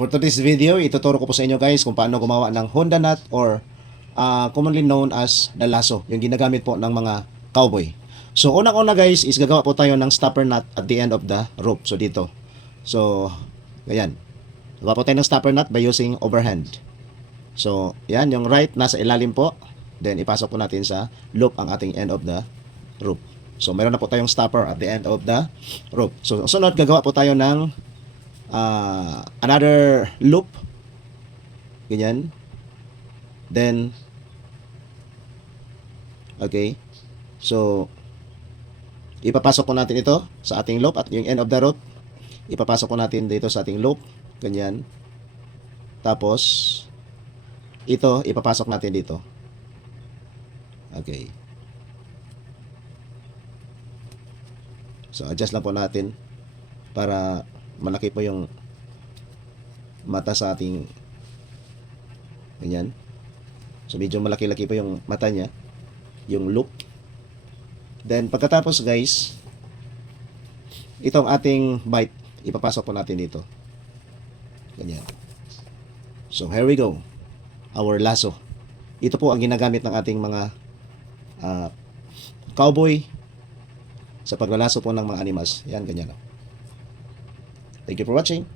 For today's video, ituturo ko po sa inyo guys kung paano gumawa ng Honda knot or commonly known as the lasso, yung ginagamit po ng mga cowboy. So unang-una guys is gagawa po tayo ng stopper knot at the end of the rope. So dito. So ganyan. Gagawa po tayo ng stopper knot by using overhand. So yan, yung right nasa ilalim po. Then ipasok po natin sa loop ang ating end of the rope. So meron na po tayong stopper at the end of the rope. So sunod gagawa po tayo ng another loop. Ganyan. Then okay. So ipapasok po natin ito sa ating loop at yung end of the rope ipapasok po natin dito sa ating loop. Ganyan. Tapos ito ipapasok natin dito. Okay. So adjust lang po natin para malaki po yung mata sa ating ganyan. So medyo malaki-laki po yung mata niya, yung loop. Then pagkatapos guys, itong ating bite ipapasok po natin dito. Ganyan. So here we go. Our lasso. Ito po ang ginagamit ng ating mga cowboy sa paglalaso po ng mga animals. Yan, ganyan. Thank you for watching.